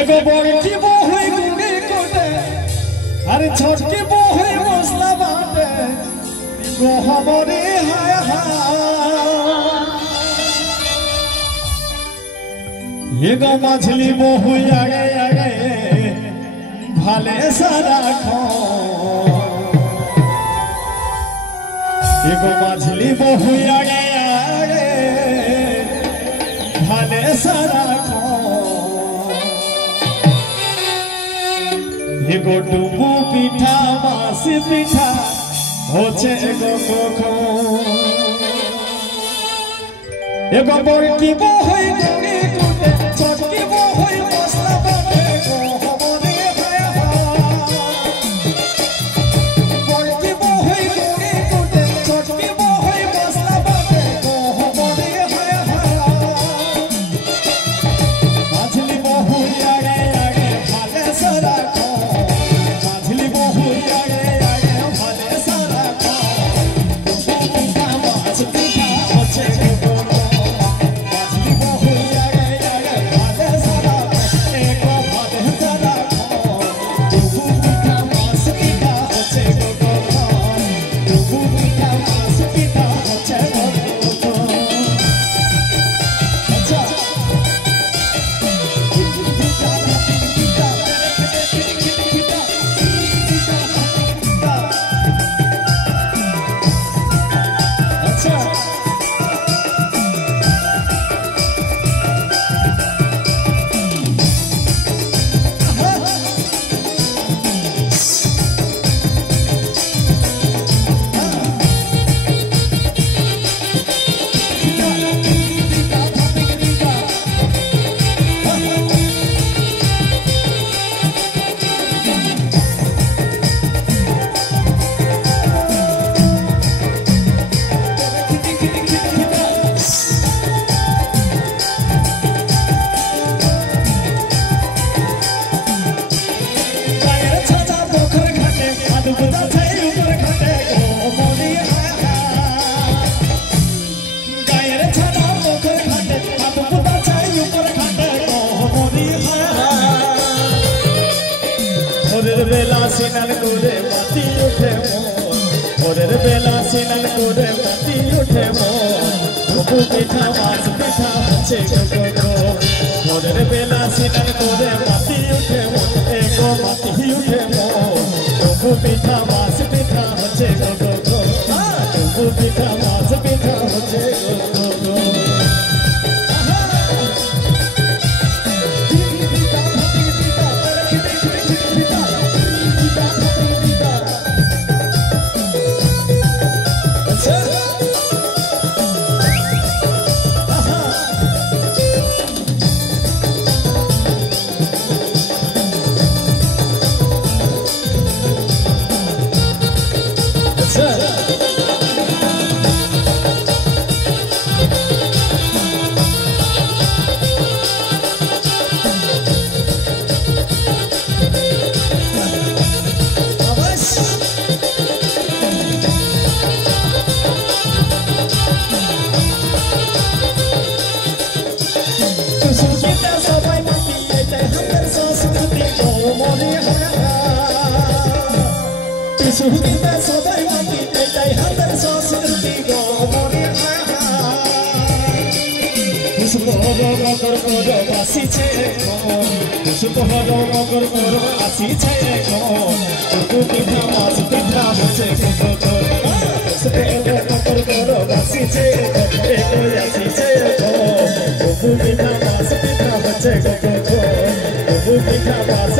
एगो बड़की बोहई गुड़ी कोटे अरे छोटकी बोहई मसला बाटे गो हमरे हाय एगो मछली बोहई आगे आगे भाले सारा खो एगो मछली बोहई आगे आगे भाले सारा खो एगो डुबू पिठा मासी पिठा होचे एगो कोखो एगो बड़की बोहई गुड़ी कोटे छोटकी बोहई मसला बाटे गो हमरे बड़की बोहई गुड़ी कोटे छोटकी बोहई मसला बाटे गो हमरे मछली बोहई आगे आगे भाले सारा बेला सिनन कोरे माती उठे मोर बेला सिनन कोरे माती उठे मोर पिठा मास पिठा होचे गो मोर बेला सिनन कोरे माती उठे मोर एको माती उठे मोर पिठा मास पिठा होचे गो पिठा मास पिठा होचे गो सुखीता सदाई माटी तेजाई हंदर संस्कृति गो मोरे सुबह मकर करो आसी छे सुबह मकर करो आसी छे तू पिठा मास पिठा होचे गो सुबह मकर करो आसी छे एको आसी छे तू पिठा मास पिठा होचे गो पिठा मास